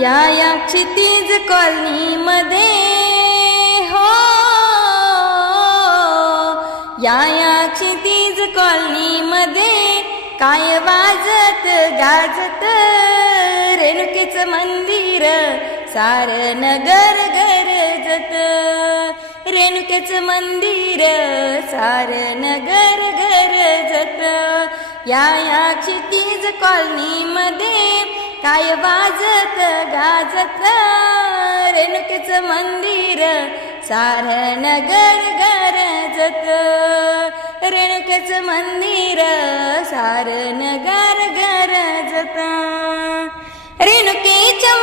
या क्षितिज कॉलनी मध्ये हो, या क्षितिज कॉलनी मध्ये काय वाजत गाजत रेणुकेचं मंदिर सार नगर गरजत, रेणुकेचं मंदिर सार नगर गरजत. या क्षितिज कॉलनी मध्ये काय वाजत गाजत रेणुकेचं मंदिर सार नगर गरजत, रेणुकेचं मंदिर सार नगर गरजत. रेणुकेच्या